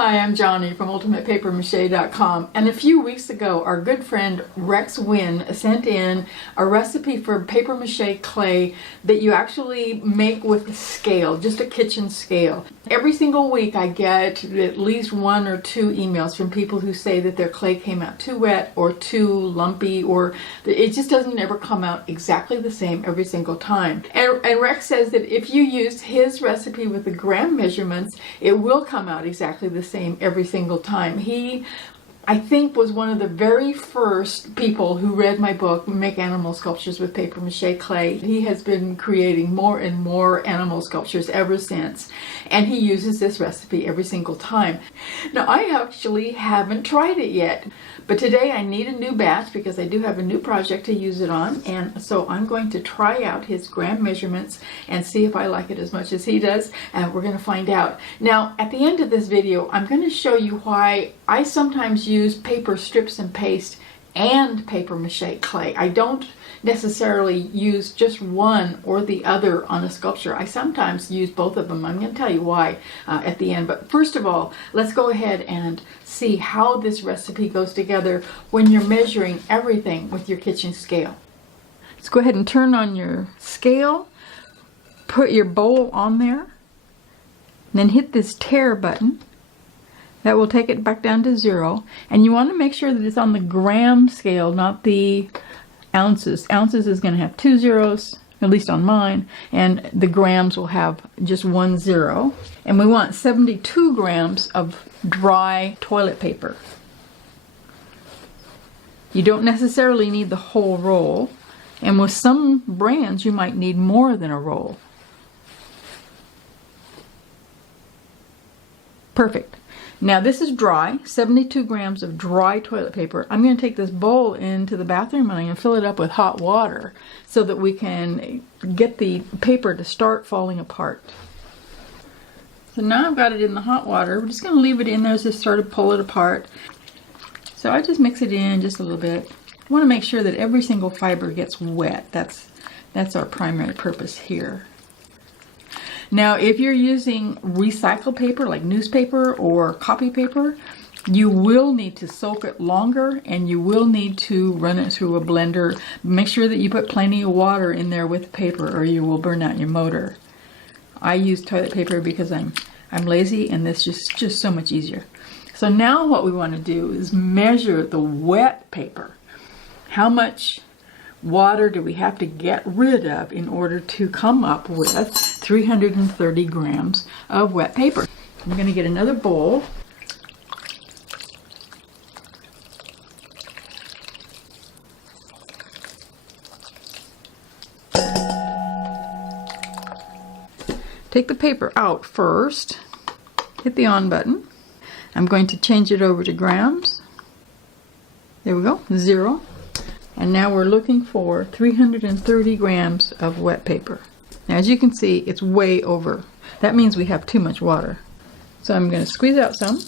Hi, I'm Johnny from ultimatepapier-mâché.com, and a few weeks ago our good friend Rex Wynn sent in a recipe for papier-mâché clay that you actually make with a scale, just a kitchen scale. Every single week I get at least 1 or 2 emails from people who say that their clay came out too wet or too lumpy, or it just doesn't ever come out exactly the same every single time. And Rex says that if you use his recipe with the gram measurements, it will come out exactly the same every single time. He, I think, was one of the very first people who read my book, Make Animal Sculptures with Papier-Mâché Clay. He has been creating more and more animal sculptures ever since, and he uses this recipe every single time. Now, I actually haven't tried it yet, but today I need a new batch because I do have a new project to use it on, and so I'm going to try out his gram measurements and see if I like it as much as he does, and we're going to find out. Now, at the end of this video, I'm going to show you why I sometimes use paper strips and paste and papier-mâché clay. I don't necessarily use just one or the other on a sculpture. I sometimes use both of them. I'm going to tell you why at the end. But first of all, let's go ahead and see how this recipe goes together when you're measuring everything with your kitchen scale. Let's go ahead and turn on your scale, put your bowl on there, and then hit this tare button. That will take it back down to 0. And you want to make sure that it's on the gram scale, not the ounces. Ounces is going to have 2 zeros, at least on mine, and the grams will have just 1 0. And we want 72 grams of dry toilet paper. You don't necessarily need the whole roll, and with some brands you might need more than a roll. Perfect. Now this is dry, 72 grams of dry toilet paper. I'm going to take this bowl into the bathroom and I'm going to fill it up with hot water so that we can get the paper to start falling apart. So now I've got it in the hot water. We're just going to leave it in there to sort of pull it apart. So I just mix it in just a little bit. I want to make sure that every single fiber gets wet. That's our primary purpose here. Now, if you're using recycled paper like newspaper or copy paper, you will need to soak it longer and you will need to run it through a blender. Make sure that you put plenty of water in there with the paper or you will burn out your motor. I use toilet paper because I'm lazy, and this is just so much easier. So now what we want to do is measure the wet paper. How much water do we have to get rid of in order to come up with 330 grams of wet paper? I'm going to get another bowl. Take the paper out first. Hit the on button. I'm going to change it over to grams. There we go, 0. And now we're looking for 330 grams of wet paper. Now, as you can see, it's way over. That means we have too much water. So I'm going to squeeze out some.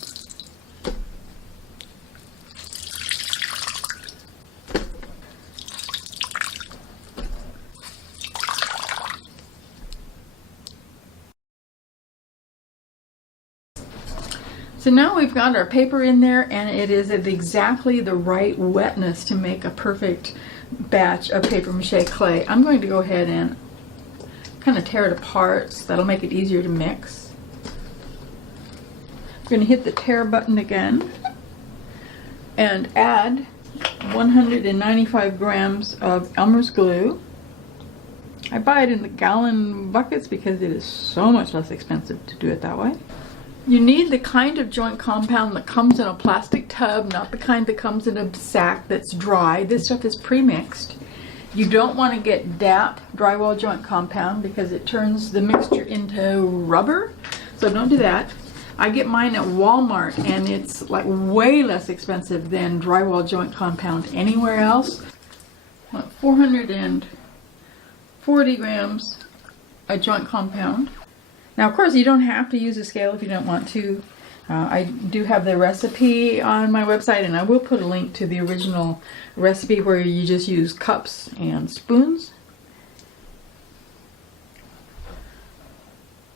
So now we've got our paper in there, and it is at exactly the right wetness to make a perfect batch of papier-mâché clay. I'm going to go ahead and kind of tear it apart, so that'll make it easier to mix. I'm going to hit the tare button again and add 195 grams of Elmer's glue. I buy it in the gallon buckets because it is so much less expensive to do it that way. You need the kind of joint compound that comes in a plastic tub, not the kind that comes in a sack that's dry. This stuff is pre-mixed. You don't want to get DAP, drywall joint compound, because it turns the mixture into rubber. So don't do that. I get mine at Walmart, and it's like way less expensive than drywall joint compound anywhere else. 440 grams of joint compound. Now, of course, you don't have to use a scale if you don't want to. I do have the recipe on my website, and I will put a link to the original recipe where you just use cups and spoons.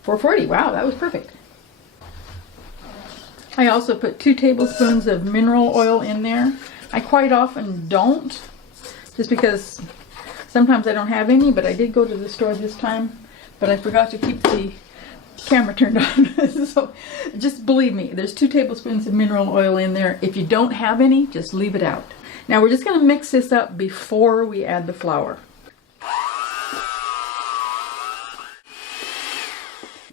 440, wow, that was perfect. I also put 2 tablespoons of mineral oil in there. I quite often don't, just because sometimes I don't have any, but I did go to the store this time, but I forgot to keep the camera turned on. So just believe me, there's 2 tablespoons of mineral oil in there. If you don't have any, just leave it out. Now we're just going to mix this up before we add the flour.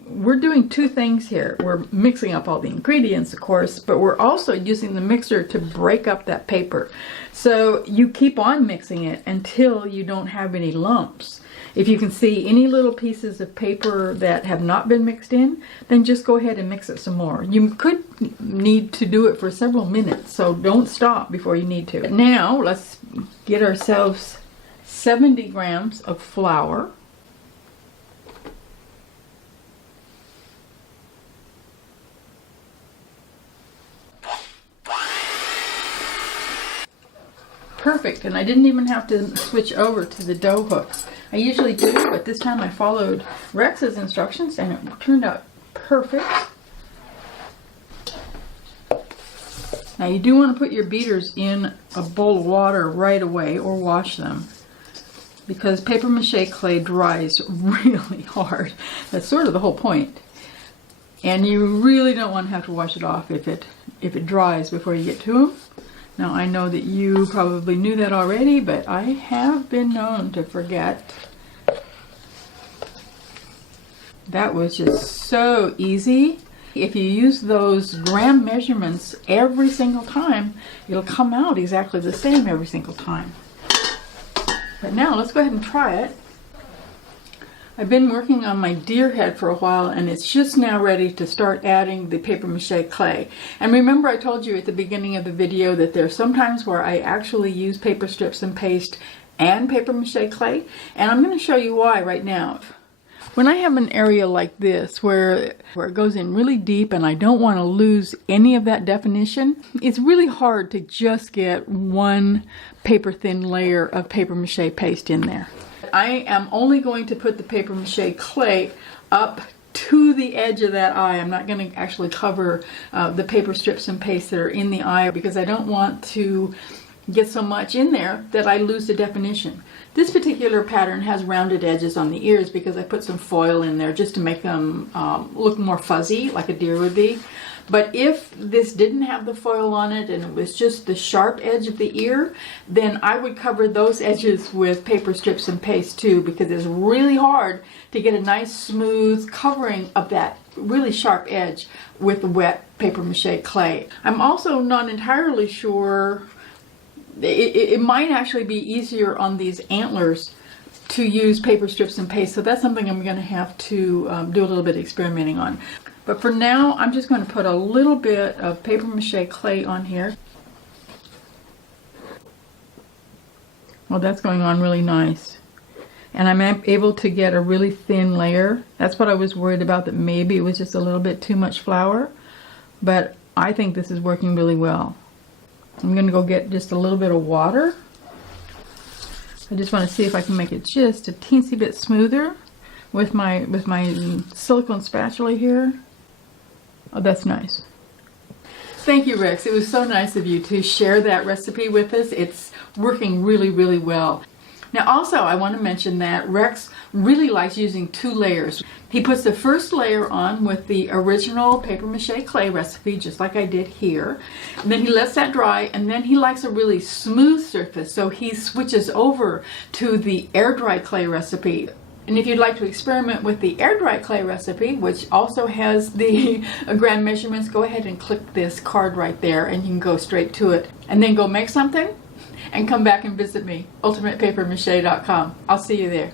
We're doing 2 things here. We're mixing up all the ingredients, of course, but we're also using the mixer to break up that paper. So you keep on mixing it until you don't have any lumps. If you can see any little pieces of paper that have not been mixed in, then just go ahead and mix it some more. You could need to do it for several minutes, so don't stop before you need to. Now let's get ourselves 70 grams of flour. Perfect, and I didn't even have to switch over to the dough hooks. I usually do, but this time I followed Rex's instructions and it turned out perfect. Now you do want to put your beaters in a bowl of water right away or wash them, because paper mache clay dries really hard. That's sort of the whole point. And you really don't want to have to wash it off if it dries before you get to them. Now I know that you probably knew that already, but I have been known to forget. That was just so easy. If you use those gram measurements every single time, it'll come out exactly the same every single time. But now let's go ahead and try it. I've been working on my deer head for a while, and it's just now ready to start adding the paper mache clay. And remember, I told you at the beginning of the video that there's sometimes where I actually use paper strips and paste and paper mache clay, and I'm going to show you why right now. When I have an area like this where it goes in really deep and I don't want to lose any of that definition, it's really hard to just get one paper thin layer of paper mache paste in there. I am only going to put the paper mache clay up to the edge of that eye. I'm not going to actually cover the paper strips and paste that are in the eye, because I don't want to get so much in there that I lose the definition. This particular pattern has rounded edges on the ears because I put some foil in there just to make them look more fuzzy, like a deer would be. But if this didn't have the foil on it and it was just the sharp edge of the ear, then I would cover those edges with paper strips and paste too, because it's really hard to get a nice smooth covering of that really sharp edge with the wet paper mache clay. I'm also not entirely sure. It might actually be easier on these antlers to use paper strips and paste, so that's something I'm going to have to do a little bit of experimenting on. But for now, I'm just going to put a little bit of paper mache clay on here. Well, that's going on really nice. And I'm able to get a really thin layer. That's what I was worried about, that maybe it was just a little bit too much flour. But I think this is working really well. I'm going to go get just a little bit of water. I just want to see if I can make it just a teensy bit smoother with my silicone spatula here. Oh, that's nice. Thank you, Rex. It was so nice of you to share that recipe with us. It's working really, really well. Now also, I want to mention that Rex really likes using 2 layers. He puts the first layer on with the original paper mache clay recipe, just like I did here. And then he lets that dry, and then he likes a really smooth surface, so he switches over to the air dry clay recipe. And if you'd like to experiment with the air dry clay recipe, which also has the gram measurements, go ahead and click this card right there and you can go straight to it. And then go make something and come back and visit me, ultimatepapermache.com. I'll see you there.